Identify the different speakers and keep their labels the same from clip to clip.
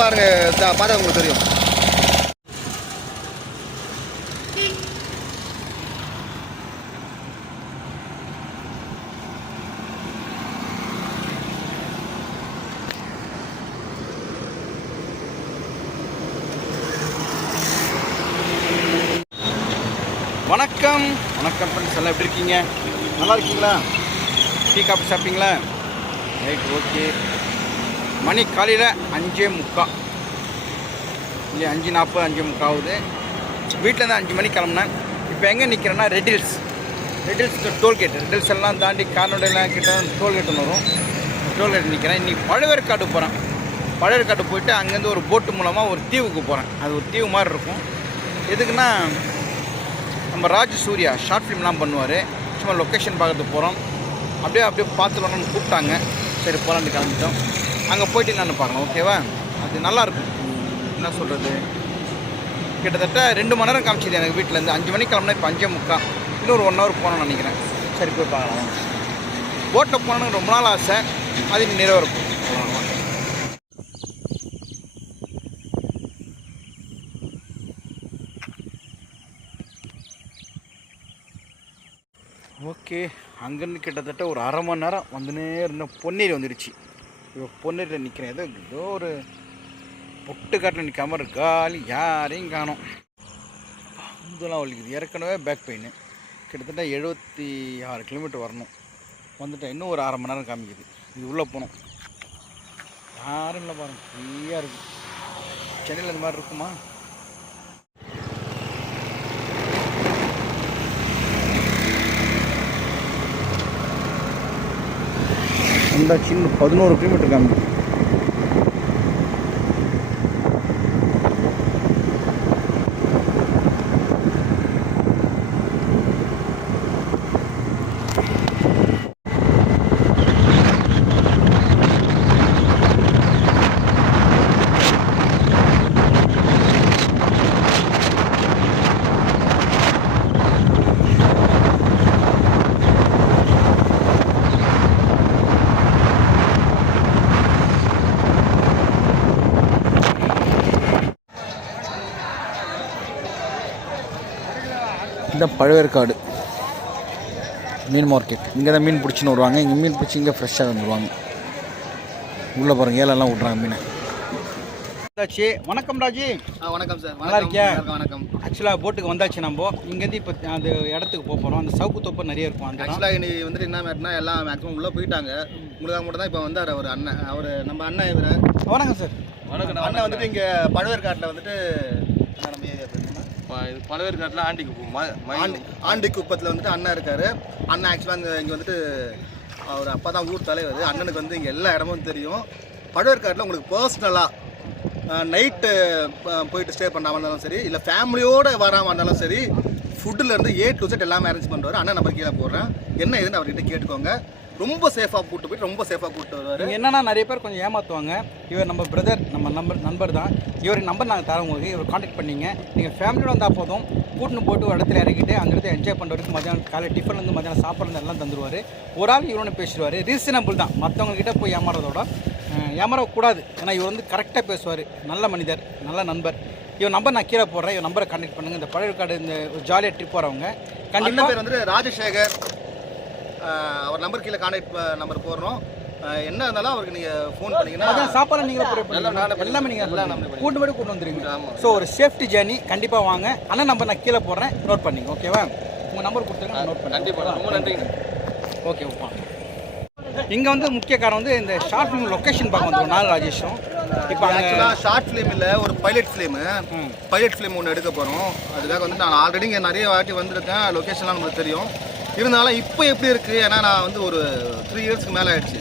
Speaker 1: பாருங்கள் பார்த்தா உங்களுக்கு தெரியும் வணக்கம் வணக்கம் ஃப்ரெண்ட்ஸ் எல்லாம் எப்படி இருக்கீங்க நல்லா இருக்கீங்களா டீ காஃபி சாப்பிட்டீங்களா ரைட் ஓகே மணி காலையில் அஞ்சே முக்கா இல்லை அஞ்சு நாற்பது அஞ்சே முக்காவது ஆகுது தான் அஞ்சு மணிக்கு கிளம்புனேன் இப்போ எங்கே நிற்கிறேன்னா ரெட்டில்ஸ் ரெட்டில்ஸ் டோல்கேட் ரெட்டில்ஸ் எல்லாம் தாண்டி கார்னோடையெல்லாம் கிட்ட டோல்கேட் வரும் டோல்கேட் நிற்கிறேன் இன்றைக்கி பழவேற்காடு போகிறேன் பழவேற்காடு போயிட்டு அங்கேருந்து ஒரு போட்டு மூலமாக ஒரு தீவுக்கு போகிறேன் அது ஒரு தீவு மாதிரி இருக்கும் எதுக்குன்னா நம்ம ராஜ் சூர்யா ஷார்ட் ஃபிலிம்லாம் பண்ணுவார் சும்மா லொக்கேஷன் பார்க்கறதுக்கு போகிறோம் அப்படியே அப்படியே பார்த்து வரணும்னு கூப்பிட்டாங்க சரி போகலான்னு கிளம்பிட்டோம் அங்கே போயிட்டு என்னென்னு பார்க்கலாம் ஓகேவா அது நல்லாயிருக்கும் என்ன சொல்கிறது கிட்டத்தட்ட ரெண்டு மணி நேரம் காமிச்சிது எனக்கு வீட்டிலேருந்து அஞ்சு மணிக்கு கிளம்புனா இப்போ அஞ்சே முக்கால் இன்னும் ஒரு ஒன் ஹவர் போகணும்னு நினைக்கிறேன் சரி போய் பார்க்கலாம் போட்டில் போகணுன்னு ரொம்ப நாள் ஆசை அது நிறைவேறும் ஓகே அங்கேருந்து கிட்டத்தட்ட ஒரு அரை மணி நேரம் வந்துனே இருந்த பொன்னேரி வந்துடுச்சு பொண்ணுரில் நிற்கிறேன் ஏதோ ஏதோ ஒரு பொட்டு காட்டில் நிற்காம காலி யாரையும் காணும் இதெல்லாம் ஒழிக்கிது ஏற்கனவே பேக் பெயின் கிட்டத்தட்ட எழுபத்தி ஆறு கிலோமீட்டர் வரணும் வந்துட்டேன் இன்னும் ஒரு அரை மணி நேரம் காமிக்குது இது உள்ளே போனோம் யாரும் இல்லை பாருங்கள் ஃப்ரீயாக இருக்குது சென்னையில் இந்த மாதிரி இருக்குமா இந்த சின்ன பதினோரு கிலோமீட்டர் காமிக்கும் பழவேற்காடு மீன் மார்க்கெட் இங்கே தான் மீன் பிடிச்சின்னு வருவாங்க இங்கே மீன் பிடிச்சி இங்கே ஃப்ரெஷ்ஷாக வந்துடுவாங்க உள்ளே போகிறோம் ஏலெல்லாம் விட்றாங்க மீனை ராஜி வணக்கம் ராஜி வணக்கம் சார் நல்லா இருக்கியா வணக்கம் ஆக்சுவலாக போட்டுக்கு வந்தாச்சு நம்ம இங்கேருந்து இப்போ அந்த இடத்துக்கு போக போகிறோம் அந்த சவுக்கு தொப்பை நிறைய இருக்கும்
Speaker 2: அந்த ஆக்சுவலாக இனி வந்துட்டு என்ன மாதிரினா எல்லாம் மேக்ஸிமம் உள்ளே போயிட்டாங்க முருகா மட்டும் தான் இப்போ வந்தார் அவர் அண்ணன் அவர் நம்ம அண்ணன் இவர் வணக்கம் சார் வணக்கம் அண்ணன் வந்துட்டு இங்கே பழவேற்காட்டில் வந்துட்டு நம்ம ஏரியா இது பலவேர் காட்டில் ஆண்டிக்கு ஆண்டிக்கு குப்பத்தில் வந்துட்டு அண்ணா இருக்கார் அண்ணன் ஆக்சுவலாக இங்கே வந்துட்டு அவர் அப்பா தான் ஊர் தலைவர் அண்ணனுக்கு வந்து இங்கே எல்லா இடமும் தெரியும் பழவேர் உங்களுக்கு பர்சனலாக நைட்டு போயிட்டு ஸ்டே பண்ணாமல் இருந்தாலும் சரி இல்லை ஃபேமிலியோடு வராமல் இருந்தாலும் சரி ஃபுட்டுலேருந்து ஏ டு செட் எல்லாமே அரேஞ்ச் பண்ணுறாரு அண்ணன் நம்பர் கீழே போடுறேன் என்ன ஏதுன்னு அவர்கிட்ட கேட்டுக்கோங்க ரொம்ப சேஃபாக கூட்டு போயிட்டு ரொம்ப சேஃபாக கூப்பிட்டு வருவார்
Speaker 1: என்னன்னா நிறைய பேர் கொஞ்சம் ஏமாற்றுவாங்க இவர் நம்ம பிரதர் நம்ம நம்பர் நண்பர் தான் இவர் நம்பர் நாங்கள் தர உங்களுக்கு இவர் காண்டாக்ட் பண்ணிங்க நீங்கள் ஃபேமிலியோட வந்தால் போதும் கூட்டின்னு போட்டு ஒரு இடத்துல இறக்கிட்டு இடத்துல என்ஜாய் பண்ணுறதுக்கு மதியானம் காலை டிஃபன்லேருந்து மதியானம் சாப்பிட்றது எல்லாம் தந்துடுவார் ஒரு ஆள் இவரோட பேசிடுவார் ரீசனபிள் தான் மற்றவங்ககிட்ட போய் ஏமாறதோட ஏமாறக்கூடாது ஏன்னா இவர் வந்து கரெக்டாக பேசுவார் நல்ல மனிதர் நல்ல நண்பர் இவன் நம்பர் நான் கீழே போடுறேன் இவன் நம்பரை கனெக்ட் பண்ணுங்கள் இந்த பழைய கார்டு இந்த ஜாலியாக ட்ரிப் போகிறவங்க
Speaker 2: கண்டிப்பாக பேர் வந்து ராஜசேகர் அவர் நம்பர் கீழே கான்டாக்ட் நம்பர் போடுறோம் என்ன இருந்தாலும் அவருக்கு நீங்கள் ஃபோன் பண்ணீங்கன்னா
Speaker 1: சாப்பாடு நீங்க எல்லாமே நீங்க கூட்டு மட்டும் கூட்டு வந்துருங்க ஸோ ஒரு சேஃப்டி ஜேர்னி கண்டிப்பாக வாங்க ஆனால் நம்பர் நான் கீழே போடுறேன் நோட் பண்ணிங்க ஓகேவா உங்கள் நம்பர் கொடுத்துருங்க
Speaker 2: நோட் பண்ணி கண்டிப்பாக ரொம்ப நன்றிங்க
Speaker 1: ஓகே ஓப்பா இங்கே வந்து முக்கிய காரணம் வந்து இந்த ஷார்ட் ஃபிலிம் லொக்கேஷன் பார்க்க வந்துடும் நாலு ராஜேஷும்
Speaker 2: இப்போ ஆக்சுவலாக ஷார்ட் ஃபிலிம் இல்லை ஒரு பைலட் ஃபிலிமு பைலட் ஃபிலிம் ஒன்று எடுக்க போகிறோம் அதுக்காக வந்து நான் ஆல்ரெடி இங்கே நிறைய வாட்டி வந்திருக்கேன் லொக்கேஷன்லாம் நம்மளுக்கு தெரியும் இருந்தாலும் இப்போ எப்படி இருக்குது ஏன்னா நான் வந்து ஒரு த்ரீ இயர்ஸ்க்கு மேலே ஆகிடுச்சு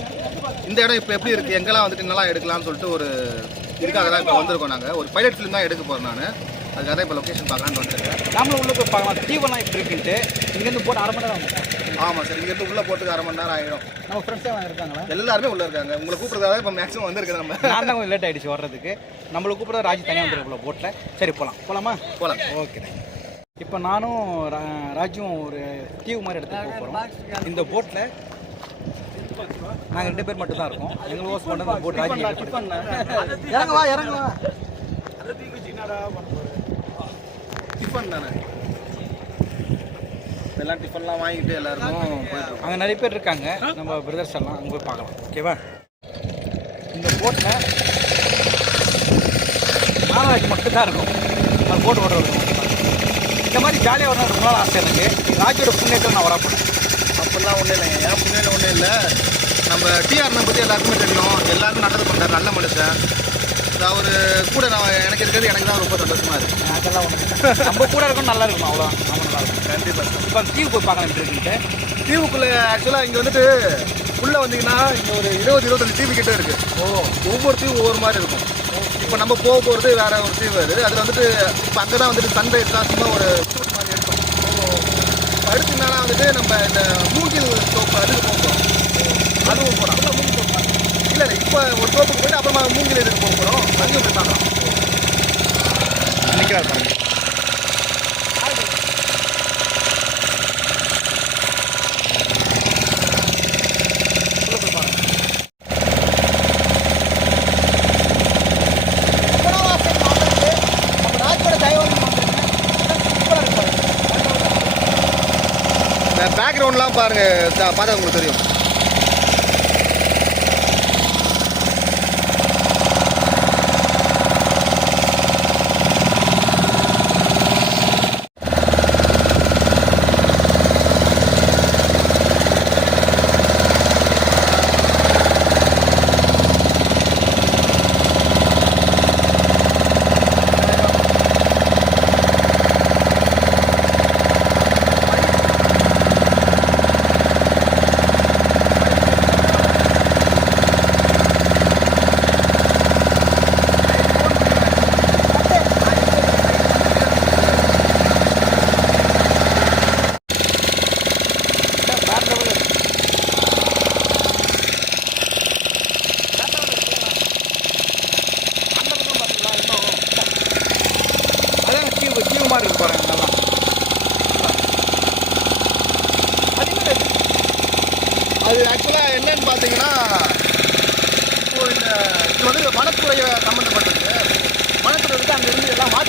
Speaker 2: இந்த இடம் இப்போ எப்படி இருக்குது எங்கெல்லாம் வந்துட்டு நல்லா எடுக்கலாம்னு சொல்லிட்டு ஒரு இதுக்காக தான் இப்போ வந்திருக்கோம் நாங்கள் ஒரு பைலட் ஃபிலிம் தான் எடுக்க போகிறோம் நான் அதுக்காக தான் இப்போ லொக்கேஷன் பார்க்கலான்னு வந்துருக்கேன்
Speaker 1: நாமளும் உள்ளே போய் பார்க்கலாம் தீவெல்லாம் எப்படி இருக்குன்ட்டு இங்கேருந்து போட்டு அரை மணி நேரம்
Speaker 2: ஆமாம் சார் இங்கேருந்து உள்ளே போகிறதுக்கு அரை மணி நேரம் ஆகிடும்
Speaker 1: நம்ம ஃப்ரெண்ட்ஸாக இருக்காங்களா
Speaker 2: எல்லாருமே உள்ளே இருக்காங்க உங்களை கூப்பிட்றதாக இப்போ மேக்ஸிமம் வந்திருக்கு நம்ம
Speaker 1: நான் தான் கொஞ்சம் லேட் ஆகிடுச்சு வர்றதுக்கு நம்மளை கூப்பிட்ற ராஜி தனியாக வந்துருக்குள்ள போட்டில் சரி போகலாம் போகலாமா
Speaker 2: போகலாம் ஓகே
Speaker 1: இப்போ நானும் ராஜும் ஒரு தீவு மாதிரி எடுத்து போகிறோம் இந்த போட்டில் நாங்கள் ரெண்டு பேர் மட்டும் தான் இருக்கோம் எங்கள் ஓஸ் பண்ண போட் ராஜு இறங்குவா
Speaker 2: டிஃபன் தானே எல்லாம் டிஃபன்லாம் வாங்கிட்டு எல்லாருக்கும்
Speaker 1: அங்கே நிறைய பேர் இருக்காங்க நம்ம பிரதர்ஸ் எல்லாம் அங்கே போய் பார்க்கலாம் ஓகேவா இந்த போட்டில் நாலாஜ் மட்டும் தான் இருக்கும் போட்டு ஓட இருக்கும் இந்த மாதிரி ஜாலியாக வரணும் ரொம்ப நாள் ஆசை எனக்கு ராஜியோட புண்ணியத்தில் நான் வரப்போனேன்
Speaker 2: அப்படிலாம் ஒன்றும் இல்லைங்க ஏன் புண்ணியம் ஒன்றும் இல்லை நம்ம டிஆர்னை பற்றி எல்லாருக்குமே தெரியும் எல்லாருமே நல்லது பண்ணுறாரு நல்ல மனுஷன் அவர் கூட நான் எனக்கு இருக்கிறது எனக்கு தான் ரொம்ப சந்தோஷமாக இருக்குது
Speaker 1: அதெல்லாம் ஒன்று நம்ம கூட இருக்கணும் நல்லா இருக்கணும் அவ்வளோ நம்ம நல்லா இருக்கும் கண்டிப்பாக இப்போ தீவுக்கு பார்க்கலாம்
Speaker 2: தீவுக்குள்ளே ஆக்சுவலாக இங்கே வந்துட்டு உள்ளே வந்தீங்கன்னா இங்கே ஒரு இருபது இருபத்தஞ்சு டிவி கிட்ட இருக்குது ஓ ஒவ்வொரு டிவி ஒவ்வொரு மாதிரி இருக்கும் இப்போ நம்ம போக போகிறது வேற ஒரு டிவி வருது அதில் வந்துட்டு இப்போ அங்கே தான் வந்துட்டு சன் தான் சும்மா ஒரு ஷூட் மாதிரி எடுக்கும் அடுத்து நாளாக வந்துட்டு நம்ம இந்த மூங்கில் சோப்பு அதுக்கு போகிறோம் அதுவும் போகிறோம் அப்புறம் மூங்கில் தோப்பு இல்லை இல்லை இப்போ ஒரு தோப்புக்கு போயிட்டு அப்புறமா மூங்கில் இதுக்கு போக போகிறோம் அங்கேயும் போய் பார்க்கலாம்
Speaker 1: நிற்கிறார் பாருங்க பார்த்தா உங்களுக்கு தெரியும்
Speaker 2: கருப்பாக இருக்குது பாருங்கள் நல்லா அது ஆக்சுவலாக என்னன்னு பார்த்தீங்கன்னா இப்போ இந்த இது வந்து வனத்துறையை சம்மந்தப்பட்டது வனத்துறை வந்து அங்கேருந்து எல்லாம் மாற்றி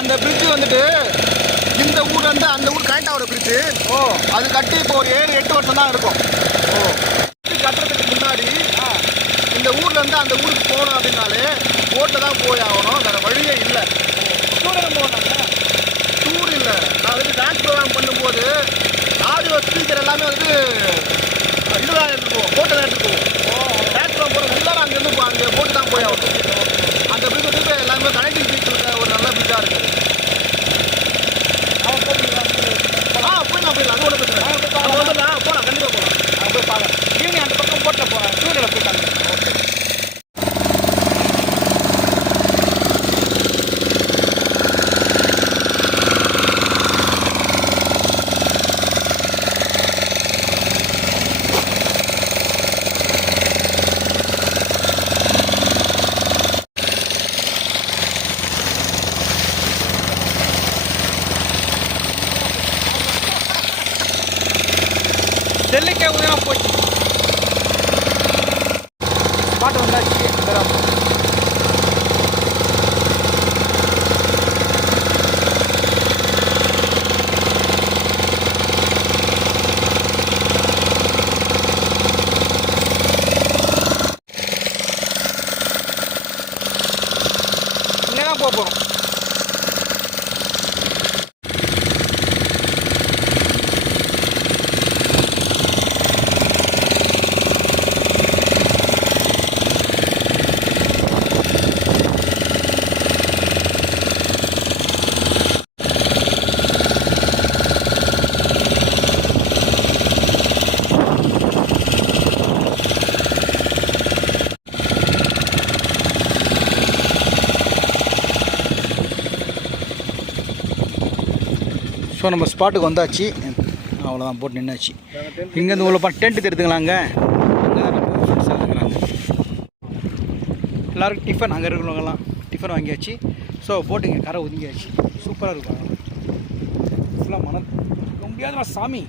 Speaker 2: அந்த பிரிட்ஜு வந்துட்டு இந்த ஊர்லேருந்து அந்த ஊர் கரெக்டாக ஒரு பிரிட்ஜு ஓ அது கட்டி இப்போ ஒரு ஏழு எட்டு வருஷம் தான் இருக்கும் ஓ கட்டுறதுக்கு முன்னாடி இந்த ஊர்லேருந்து அந்த ஊருக்கு போகணும் அப்படின்னாலே போட்டில் தான் போய் ஆகணும் வேறு வழியே இல்லை
Speaker 1: acabou, bom. இப்போ நம்ம ஸ்பாட்டுக்கு வந்தாச்சு அவ்வளோதான் போட்டு நின்றாச்சு இங்கேருந்து உள்ள பா டென்ட் எடுத்துக்கலாங்க இருக்கிறாங்க டிஃபன் அங்கே இருக்கிறவங்கலாம் டிஃபன் வாங்கியாச்சு ஸோ போட்டு இங்கே கரை ஒதுங்கியாச்சு சூப்பராக இருக்கும் ஃபுல்லாக மன முடியாத சாமி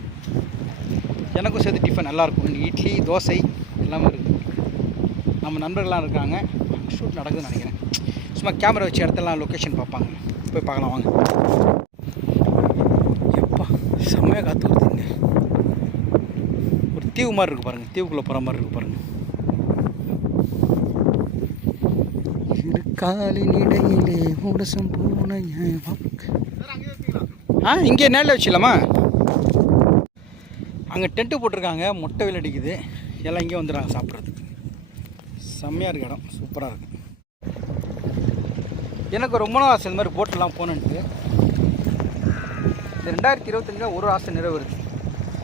Speaker 1: எனக்கும் சேர்த்து டிஃபன் நல்லாயிருக்கும் இங்கே இட்லி தோசை எல்லாமே இருக்குது நம்ம நண்பர்கள்லாம் இருக்காங்க ஷூட் நடக்குதுன்னு நினைக்கிறேன் சும்மா கேமரா வச்சு இடத்துலலாம் லொக்கேஷன் பார்ப்பாங்க போய் பார்க்கலாம் வாங்க செமையாக காற்று வருதுங்க ஒரு தீவு மாதிரி இருக்கு பாருங்கள் தீவுக்குள்ளே போகிற மாதிரி இருக்குது பாருங்கள் இருக்காலின் இடையிலே முடசம் பூனைய ஆ இங்கே நேரில் வச்சுக்கலாமா அங்கே டென்ட்டு போட்டிருக்காங்க முட்டை வெயில் அடிக்குது எல்லாம் இங்கே வந்துடுறாங்க சாப்பிட்றதுக்கு செம்மையாக இருக்குது இடம் சூப்பராக இருக்கும் எனக்கு ரொம்ப நாள் ஆசை இந்த மாதிரி போட்டெல்லாம் போனேன்ட்டு இந்த ரெண்டாயிரத்தி இருபத்தஞ்சில் ஒரு ஆசை நிறைவேறுது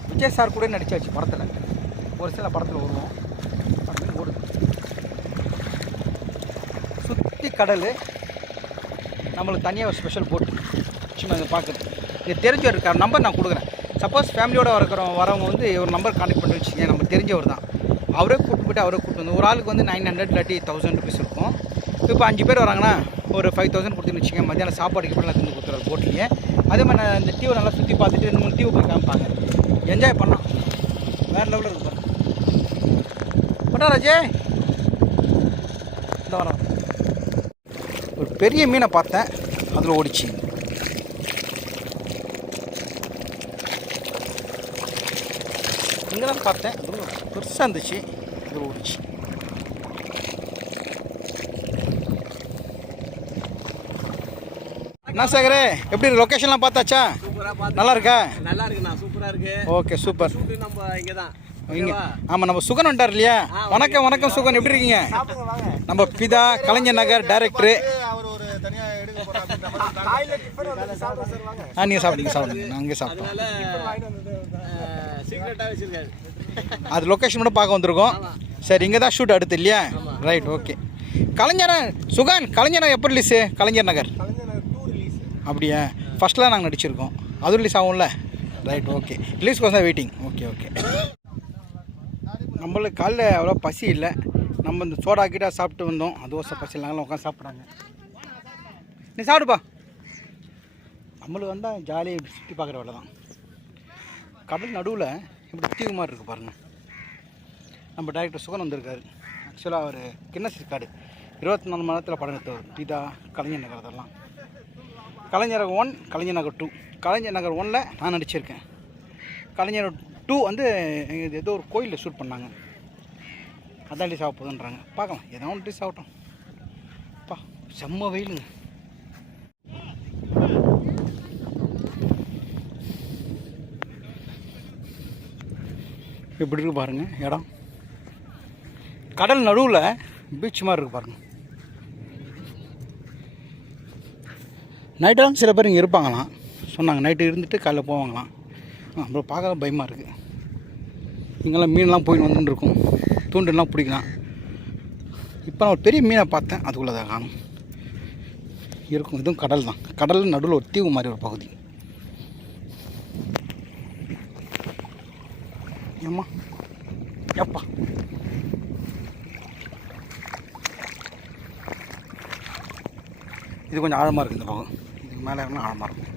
Speaker 1: விஜய் சார் கூட நடித்தாச்சு படத்தில் ஒரு சில படத்தில் வருவோம் அப்படின்னு ஓடுது சுற்றி கடல் நம்மளுக்கு தனியாக ஒரு ஸ்பெஷல் போட்டு சும்மா இதை பார்க்குறது இங்கே தெரிஞ்சவர் இருக்கார் நம்பர் நான் கொடுக்குறேன் சப்போஸ் ஃபேமிலியோடு இருக்கிறோம் வரவங்க வந்து ஒரு நம்பர் காண்டக்ட் பண்ணி வச்சுங்க நம்ம தெரிஞ்சவர் தான் அவரே கூப்பிட்டு போய்ட்டு அவரே கூப்பிட்டு வந்து ஒரு ஆளுக்கு வந்து நைன் ஹண்ட்ரட் இல்லாட்டி தௌசண்ட் ருபீஸ் இருக்கும் இப்போ அஞ்சு பேர் வராங்கன்னா ஒரு ஃபைவ் தௌசண்ட் கொடுத்துன்னு வச்சுக்கோங்க மத்தியானம் சாப்பாடுக்கு இப்படிலாம் தந்து கொடுத்துருவாரு போட்டிங்க அதே மாதிரி நான் இந்த டியூவை நல்லா சுற்றி பார்த்துட்டு ரெண்டு மூணு டியூ போய் காமிப்பாங்க என்ஜாய் பண்ணலாம் வேறு லெவலில் இருக்கும் பண்ணாராஜி இந்த வர ஒரு பெரிய மீனை பார்த்தேன் அதில் ஓடிச்சு இங்கே தான் பார்த்தேன் பெருசாக இருந்துச்சு அதில் ஓடிச்சு என்ன சேகரே எப்படி லொக்கேஷன்லாம் பார்த்தாச்சா நல்லா இருக்கா
Speaker 3: நல்லா இருக்குண்ணா சூப்பராக இருக்கு
Speaker 1: ஓகே சூப்பர் நம்ம இங்கே தான் இங்கே ஆமாம் நம்ம சுகன் வந்துட்டார் இல்லையா வணக்கம் வணக்கம் சுகன் எப்படி இருக்கீங்க நம்ம பிதா கலைஞர் நகர் டைரக்டரு ஆ நீங்கள் சாப்பிடுங்க சாப்பிடுங்க நான் அங்கே சாப்பிடுங்க அது லொக்கேஷன் மட்டும் பார்க்க வந்திருக்கோம் சரி இங்கே தான் ஷூட் அடுத்து இல்லையா ரைட் ஓகே கலைஞர் சுகன் கலைஞர் எப்படி ரிலீஸு கலைஞர் நகர் அப்படியே ஃபஸ்ட்லாம் நாங்கள் நடிச்சிருக்கோம் அதுவும் ரிலீஸ் ஆகும்ல ரைட் ஓகே ரிலீஸ் கொஞ்சம் வெயிட்டிங் ஓகே ஓகே நம்மளுக்கு காலைல அவ்வளோ பசி இல்லை நம்ம இந்த சோடா சாப்பிட்டு வந்தோம் தோசை பசி நாங்களும் உட்காந்து சாப்பிட்றாங்க நீ சாப்பிடுப்பா நம்மளுக்கு வந்தால் ஜாலியாக சுற்றி பார்க்குற வேலை தான் கடல் நடுவில் இப்படி தீவு மாதிரி இருக்குது பாருங்கள் நம்ம டேரக்டர் சுகன் வந்திருக்காரு ஆக்சுவலாக அவர் கின்னஸ் காடு இருபத்தி நாலு மணி நேரத்தில் படம் எடுத்தவர் பிதா கலைஞர் நகரத்தெல்லாம் கலைஞர் ஒன் கலைஞர் நகர் டூ கலைஞர் நகர் ஒனில் நான் நடிச்சிருக்கேன் கலைஞர் டூ வந்து எங்கள் ஏதோ ஒரு கோயிலில் ஷூட் பண்ணாங்க அதான் டிஸ் ஆக போகுதுன்றாங்க பார்க்கலாம் எதோ ஒன்று டிஸ் ஆகட்டும் பா செம்ம வெயிலுங்க எப்படி இருக்கு பாருங்கள் இடம் கடல் நடுவில் பீச் மாதிரி இருக்கு பாருங்கள் நைட்டெல்லாம் சில பேர் இங்கே இருப்பாங்களாம் சொன்னாங்க நைட்டு இருந்துட்டு காலைல போவாங்களாம் அப்புறம் பார்க்கலாம் பயமாக இருக்குது இங்கெல்லாம் மீன்லாம் போயின்னு வந்துருக்கும் இருக்கும் தூண்டுலாம் பிடிக்கலாம் இப்போ நான் ஒரு பெரிய மீனை பார்த்தேன் அதுக்குள்ளே தான் காணும் இருக்கும் இதுவும் கடல் தான் கடல் நடுவில் ஒரு தீவு மாதிரி ஒரு பகுதி ஏம்மா எப்பா இது கொஞ்சம் ஆழமாக இருக்குது இந்த பகுதி மேலே இறங்கினா ஆழமாக இருக்கும்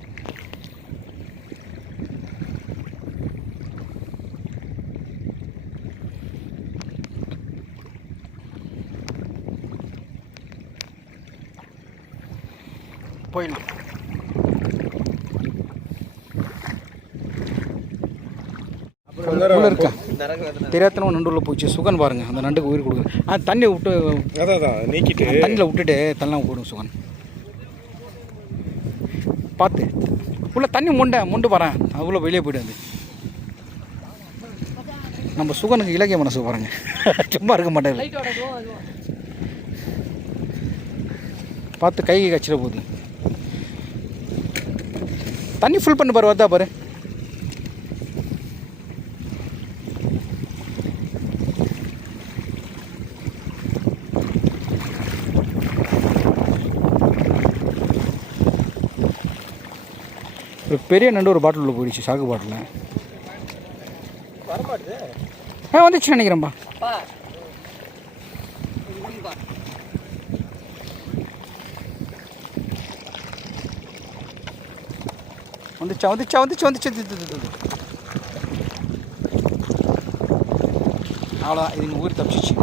Speaker 1: போயிடலாம் இருக்கா நண்டு நண்டுள்ள போச்சு சுகன் பாருங்க அந்த நண்டுக்கு உயிர் கொடுக்குது ஆ தண்ணி விட்டு நீக்கிட்டு தண்ணியில் விட்டுட்டு தண்ணெலாம் போடும் சுகன் பார்த்து உள்ளே தண்ணி முண்டை முண்டு வரேன் அவ்வளோ வெளியே போய்ட்டு வந்து நம்ம சுகனுக்கு இலக்கிய மனசு பாருங்க சும்மா இருக்க மாட்டாரு பார்த்து கை கச்சிட போகுது தண்ணி ஃபுல் பண்ணி பாரு வருதா பாரு பெரிய நண்டு ஒரு பாட்டில் உள்ள போயிடுச்சு சாக்கு பாட்டில் ஆ வந்துச்சு நினைக்கிறேன்ப்பா வந்துச்சா வந்துச்சா வந்துச்சு வந்துச்சு அவ்வளோ இது ஊர் தப்பிச்சிச்சு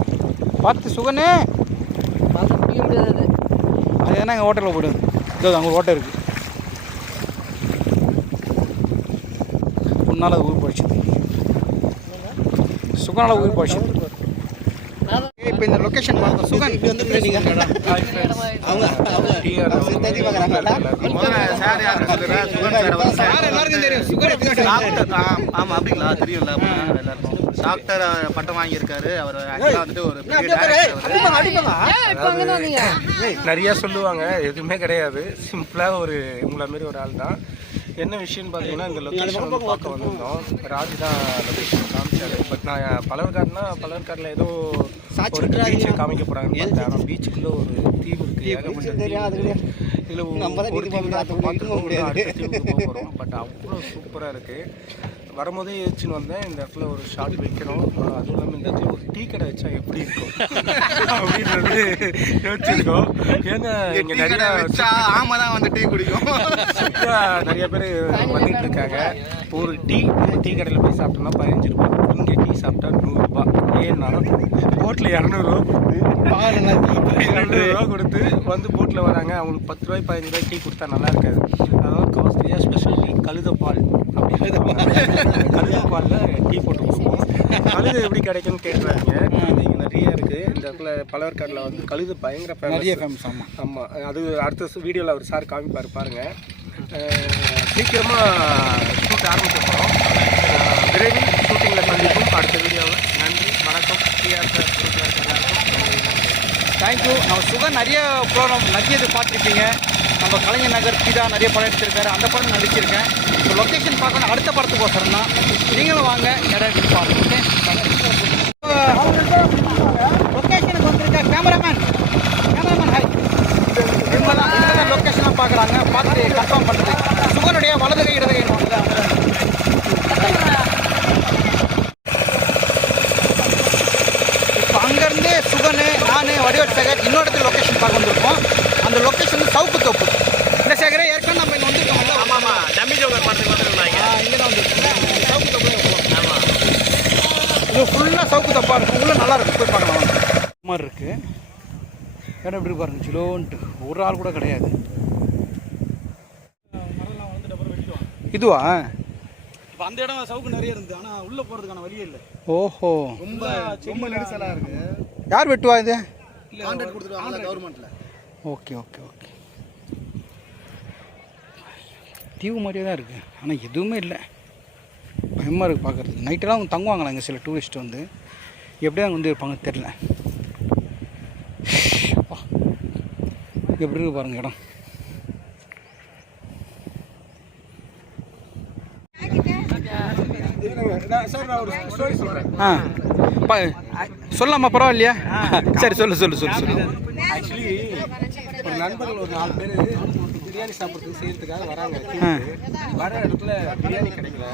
Speaker 1: பார்த்து சுகனே பார்த்து முடியாது அது என்ன எங்கள் ஹோட்டலில் போய்டுது இதோ அங்கே ஹோட்டல் இருக்குது ಸುಮ್ಮನಾಲ ಊರು ಪಡಿಸಿದ್ವಿ ಸುಗನಾಲ ಊರು ಪಡಿಸಿದ್ವಿ இப்போ இந்த லொகேஷன் பார்த்தோம் சுகன் இப்படி வந்து நீங்க அவங்க சித்ததி பார்க்குறாங்களா சார் யார் சொல்லுறேன்
Speaker 4: சுகன் சார் எல்லாருக்கும் தெரியும் சுகன் டாக்டர் ஆமாம் அப்படிங்களா தெரியும்ல எல்லாருக்கும் டாக்டர் பட்டம் வாங்கியிருக்காரு அவர் ஆக்சுவலாக வந்துட்டு ஒரு நிறைய சொல்லுவாங்க எதுவுமே கிடையாது சிம்பிளாக ஒரு உங்களை மாதிரி ஒரு ஆள் தான் என்ன விஷயம்னு பார்த்தீங்கன்னா இந்த லொக்கேஷன் வந்து பார்க்க வந்திருந்தோம் ராஜ் தான் லொக்கேஷன் காமிச்சார் பட் நான் பலர்காடுனா பலர்காடில் ஏதோ ஒரு பீச்சை காமிக்க போகிறாங்க ஆனால் பீச்சுக்குள்ளே ஒரு தீவு இருக்குது ஏகப்பட்ட இதில் ஒரு தீவு பார்க்க முடியாது பட் அவ்வளோ சூப்பராக இருக்குது வரும்போதே யோசிச்சுன்னு வந்தேன் இந்த இடத்துல ஒரு ஷார்ட் வைக்கணும் அதுவும் இல்லாமல் இந்த இடத்துல ஒரு டீ கடை வச்சா எப்படி இருக்கும் அப்படின்னு வந்து யோசிச்சிருக்கோம் ஏன்னா
Speaker 1: இங்கே ஆமாம் தான் வந்து டீ குடிக்கும்
Speaker 4: நிறைய பேர் வந்துட்டு இருக்காங்க ஒரு டீ டீ கடையில் போய் சாப்பிட்டோம்னா பதினஞ்சு ரூபாய் இங்கே டீ சாப்பிட்டா நூறுரூபா ஏன்னா போட்டில் இரநூறுவா கொடுத்து இரநூறுவா கொடுத்து வந்து போட்டில் வராங்க அவங்களுக்கு பத்து ரூபாய் பதினஞ்சு ரூபாய் டீ கொடுத்தா நல்லா இருக்காது அதாவது காஸ்ட்லியாக ஸ்பெஷல் டீ கழுத பால் கழுதைப்பாலில் டீ போட்டு கொடுப்போம் கழுதை எப்படி கிடைக்குன்னு கேட்குறாங்க கழுதை நிறைய இருக்குது இந்த இடத்துல பழவர்காட்டில் வந்து கழுது பயங்கர நிறைய ஃபேமஸ் ஆமாம் ஆமாம் அது அடுத்த வீடியோவில் அவர் சார் காமிப்பார் பாருங்கள் சீக்கிரமாக ஷூட் ஆரம்பிச்சிருக்கோம் விரைவில் ஷூட்டிங்கில் சந்திப்போம் அடுத்த வீடியோவில் நன்றி வணக்கம் டிஆர் சார் எல்லாருக்கும்
Speaker 1: தேங்க்யூ நம்ம சுகர் நிறைய ப்ரோக்ராம் நிறைய இது பார்த்துருப்பீங்க நம்ம கலைஞர் நகர் கீதா நிறைய படம் எடுத்திருக்காரு அந்த படம் நடிச்சிருக்கேன் ஸோ லொக்கேஷன் பார்க்கணும் அடுத்த படத்துக்கு ஒசரம் தான் நீங்களும் வாங்க இடம் பாருங்க ஓகே லொக்கேஷனுக்கு வந்திருக்க கேமராமேன் கேமராமேன் ஹாய் இவங்க தான் லொக்கேஷனாக பார்க்குறாங்க பார்த்து கன்ஃபார்ம் பண்ணுறது சுகனுடைய வலதுகை இடதுகை இது ஃபுல்லாக சவுக்கு தப்பாக இருக்கும் உள்ளே நல்லா இருக்கும் போய் பார்க்கலாம் மாதிரி இருக்குது ஏன்னா எப்படி பாருங்க சிலோன்ட்டு ஒரு ஆள் கூட கிடையாது இதுவா இப்போ அந்த இடம் சவுக்கு நிறைய இருந்தது ஆனால் உள்ளே போகிறதுக்கான வழியே இல்லை ஓஹோ ரொம்ப ரொம்ப நெரிசலாக இருக்குது யார் வெட்டுவா இது கான்ட்ராக்ட் கொடுத்துருவாங்க கவர்மெண்ட்டில் ஓகே ஓகே ஓகே தீவு மாதிரியே தான் இருக்குது ஆனால் எதுவுமே இல்லை பயமாக இருக்குது பார்க்குறதுக்கு நைட்டெல்லாம் அவங்க தங்குவாங்களா இங்கே சில டூரிஸ்ட் வந்து எப்படியும் அங்கே வந்து இருப்பாங்க தெரில எப்படி இருக்கு பாருங்கள் இடம் ஆ சொல்லாமா பரவாயில்லையா சரி சொல்லு சொல்லு சொல்லு சொல்லு
Speaker 4: ஆக்சுவலி நண்பர்கள் ஒரு நாலு பேர் பிரியாணி சாப்பிட்றதுக்கு செய்யறதுக்காக வராங்க வர இடத்துல பிரியாணி கிடைக்கல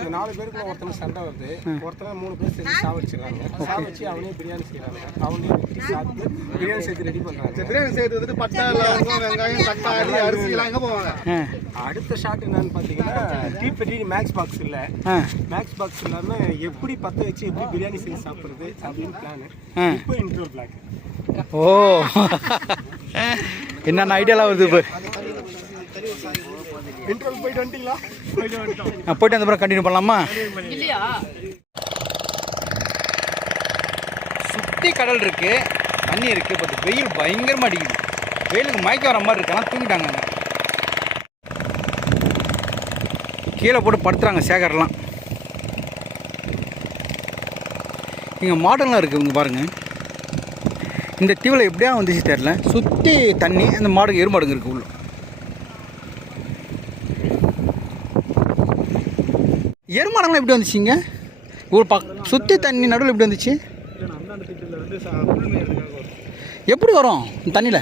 Speaker 4: இந்த நாலு பேருக்குள்ள ஒருத்தன சண்டை வருது ஒருத்தன மூணு பேர் சேர்ந்து சாவடிச்சிடறாங்க சாவடிச்சு அவனே பிரியாணி செய்யறாங்க அவனே சாப்பிட்டு பிரியாணி செய்து ரெடி பண்றாங்க பிரியாணி சேர்த்து வந்துட்டு பட்டை வெங்காயம் தக்காளி அரிசி எல்லாம் எங்க போவாங்க அடுத்த ஷாட் என்னன்னு பாத்தீங்கன்னா டீ பெட்டி மேக்ஸ் பாக்ஸ் இல்ல மேக்ஸ் பாக்ஸ் இல்லாம எப்படி பத்த வச்சு எப்படி பிரியாணி செஞ்சு சாப்பிடுறது அப்படின்னு பிளான் இப்போ இன்டோர் பிளாக்
Speaker 1: ஓ என்னென்ன ஐடியாலாம் வருது இப்போ
Speaker 4: இன்டர்வல் போயிட்டு வந்துட்டீங்களா
Speaker 1: போயிட்டு போயிட்டு கண்டினியூ பண்ணலாமா இல்லையா சுற்றி கடல் இருக்குது தண்ணி இருக்குது பட் வெயில் பயங்கரமா அடிக்குது வெயிலுக்கு மயக்கம் வர மாதிரி இருக்கலாம் தூங்கிட்டாங்க கீழே போட்டு படுத்துறாங்க சேகர்லாம் இங்கே மாடெல்லாம் இருக்குது இங்கே பாருங்கள் இந்த தீவில் எப்படியா வந்துச்சு தெரில சுற்றி தண்ணி அந்த மாடு எருமாடுங்க இருக்குது உள்ள எருமானம்லாம் எப்படி வந்துச்சுங்க ஒரு பக் சுற்றி தண்ணி நடுவில் எப்படி வந்துச்சு எப்படி வரும் தண்ணியில்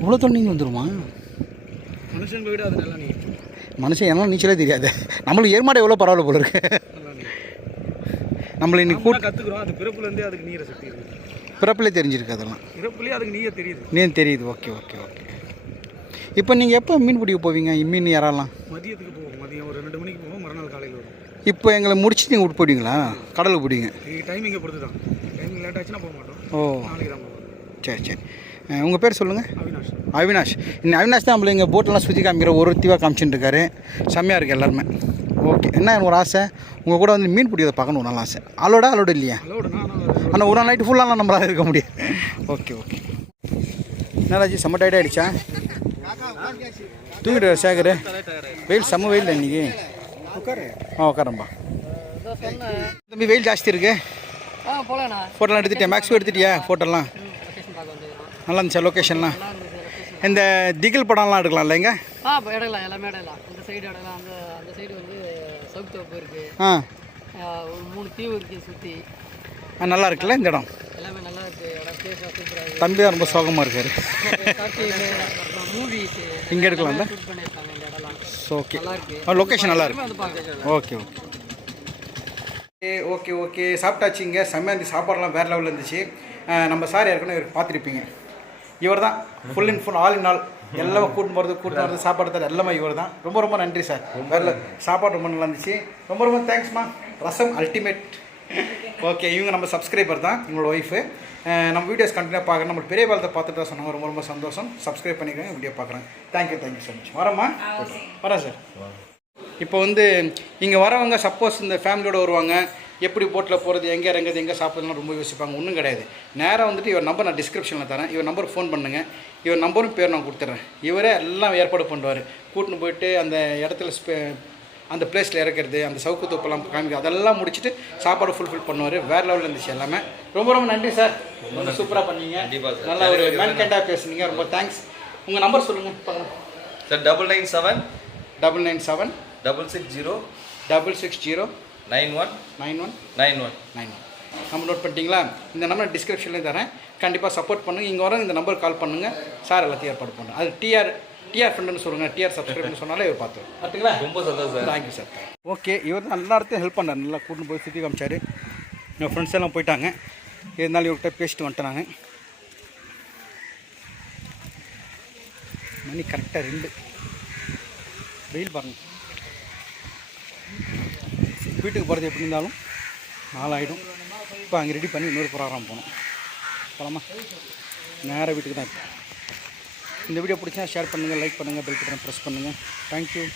Speaker 1: இவ்வளோ தண்ணி வந்துடுமா மனுஷன் போயிட்டு எல்லாம் நீச்சலே தெரியாது நம்மளுக்கு ஏர்மாடை எவ்வளோ பரவாயில்ல போல இருக்கு நம்மள இன்னைக்கு கூட பிறப்புலேயே தெரிஞ்சிருக்கு அதெல்லாம் பிறப்புலேயே அதுக்கு நீர் தெரியுது தெரியுது ஓகே ஓகே ஓகே இப்போ நீங்கள் எப்போ மீன் பிடிக்க போவீங்க மீன் யாராலாம் மதியத்துக்கு போவோம் இப்போ எங்களை முடிச்சு நீங்கள் விட்டு போயிட்டீங்களா கடலுக்கு போயிட்டீங்க டைமிங்கை பொறுத்து தான் டைமிங் லேட் ஆச்சுன்னா போக மாட்டோம் ஓ சரி சரி உங்கள் பேர் சொல்லுங்கள் அவினாஷ் அவினாஷ் இன்னும் அவினாஷ் தான் நம்மள இங்கே போட்டெல்லாம் சுற்றி காமிக்கிற ஒரு தீவாக காமிச்சுட்டு இருக்காரு செம்மையாக இருக்குது எல்லாருமே ஓகே என்ன எனக்கு ஒரு ஆசை உங்கள் கூட வந்து மீன் பிடிக்கிறத பார்க்கணும் ஒரு நாள் ஆசை அலோடா அலோட இல்லையா ஆனால் ஒரு நாள் நைட்டு ஃபுல்லாலாம் நம்மளால் இருக்க முடியாது ஓகே ஓகே என்னடாச்சு செம்ம டைட்டாக ஆகிடுச்சா தூங்கிட்டு சேகர் வெயில் செம்ம வெயில் இன்னைக்கு ஆ உட்காரம்பா தம்பி வெயில் ஜாஸ்தி இருக்கு ஃபோட்டோலாம் எடுத்துட்டியா மேக்ஸும் எடுத்துட்டியா ஃபோட்டோலாம் நல்லா இருந்துச்சா லொக்கேஷன்லாம் இந்த திகில் படம்லாம் எடுக்கலாம் இல்லைங்க ஆ எடுக்கலாம் எல்லாமே எடுக்கலாம் இந்த சைடு எடுக்கலாம் அந்த அந்த சைடு வந்து சவுக்கு தோப்பு இருக்குது ஆ ஒரு மூணு தீவு இருக்குது சுற்றி ஆ நல்லா இருக்குல்ல இந்த இடம் எல்லாமே நல்லா இருக்குது தம்பி தான் ரொம்ப சோகமாக இருக்காரு மூவி இங்கே எடுக்கலாம்ல ஸோ ஓகே லொக்கேஷன் நல்லா இருக்கு ஓகே ஓகே ஓகே ஓகே சாப்பிட்டாச்சுங்க செம்மந்தி இருந்து சாப்பாடுலாம் வேறு லெவலில் இருந்துச்சு நம்ம சார் ஏற்கனவே இவர் பார்த்துருப்பீங்க இவர் தான் full and full all in all எல்லாம் கூட்டு போகிறது கூட்டு வரது சாப்பாடு தர எல்லாமே இவர் தான் ரொம்ப ரொம்ப நன்றி சார் வேறு சாப்பாடு ரொம்ப நல்லா இருந்துச்சு ரொம்ப ரொம்ப தேங்க்ஸ்மா ரசம் அல்டிமேட் ஓகே இவங்க நம்ம சப்ஸ்கிரைபர் தான் இவங்களோட ஒய்ஃபு நம்ம வீடியோஸ் கண்டினியூ பார்க்குறோம் நம்ம பெரிய காலத்தை பார்த்துட்டு தான் சொன்னாங்க ரொம்ப ரொம்ப சந்தோஷம் சப்ஸ்கிரைப் பண்ணிக்கிறேன் வீடியோ பார்க்குறேன் தேங்க்யூ தேங்க்யூ ஸோ மச் வரம்மா வரேன் சார் இப்போ வந்து இங்கே வரவங்க சப்போஸ் இந்த ஃபேமிலியோடு வருவாங்க எப்படி போட்டில் போகிறது எங்கே இறங்குது எங்கே சாப்பிட்றதுலாம் ரொம்ப யோசிப்பாங்க ஒன்றும் கிடையாது நேராக வந்துட்டு இவர் நம்பர் நான் டிஸ்கிரிப்ஷனில் தரேன் இவர் நம்பருக்கு ஃபோன் பண்ணுங்கள் இவர் நம்பரும் பேர் நான் கொடுத்துட்றேன் இவரே எல்லாம் ஏற்பாடு பண்ணுவார் கூட்டின்னு போயிட்டு அந்த இடத்துல ஸ்பே அந்த பிளேஸில் இறக்கிறது அந்த சவுக்கு தொப்பெல்லாம் காமிக்கிறது அதெல்லாம் முடிச்சுட்டு சாப்பாடு ஃபுல்ஃபில் பண்ணுவார் வேறு லெவலில் இருந்துச்சு எல்லாமே ரொம்ப ரொம்ப நன்றி சார் ரொம்ப சூப்பராக பண்ணீங்க நல்ல ஒரு மேன்கண்டாக பேசுனீங்க ரொம்ப தேங்க்ஸ் உங்கள் நம்பர் சொல்லுங்கள்
Speaker 5: sir double nine seven
Speaker 1: double nine seven
Speaker 5: double six zero
Speaker 1: double six zero nine one nine one
Speaker 5: nine one nine one
Speaker 1: நம்ம நோட் பண்ணிட்டீங்களா இந்த நம்பர் டிஸ்கிரிப்ஷன்லேயே தரேன் கண்டிப்பாக சப்போர்ட் பண்ணுங்கள் இங்கே வர இந்த நம்பர் கால் பண்ணுங்கள் சார் எல்லாத்தையும் ஏற்பாடு பண்ணுறேன் அது டிஆர் டிஆர் ஃப்ரெண்டுன்னு சொல்லுங்கள் டிஆர் சப்ஸ்கிரைப்னு சொன்னாலே இவர் பார்த்து பார்த்துங்களா
Speaker 5: ரொம்ப சந்தோஷம்
Speaker 1: தேங்க்யூ சார் ஓகே இவர் நல்லா இடத்தையும் ஹெல்ப் பண்ணார் நல்லா கூட்டின்னு போய் சுற்றி காமிச்சார் என் ஃப்ரெண்ட்ஸ் எல்லாம் போயிட்டாங்க இருந்தாலும் இவர்கிட்ட பேசிட்டு வந்துட்டேன் மணி கரெக்டாக ரெண்டு வெயில் பாருங்கள் வீட்டுக்கு போகிறது எப்படி இருந்தாலும் நாளாயிடும் இப்போ அங்கே ரெடி பண்ணி இன்னொரு ப்ரோக்ராம் போனோம் போகலாமா நேராக வீட்டுக்கு தான் இப்போ இந்த வீடியோ பிடிச்சா ஷேர் பண்ணுங்கள் லைக் பண்ணுங்கள் பெல் பட்டனை ப்ரெஸ் பண்ணுங்கள் தேங்க்யூ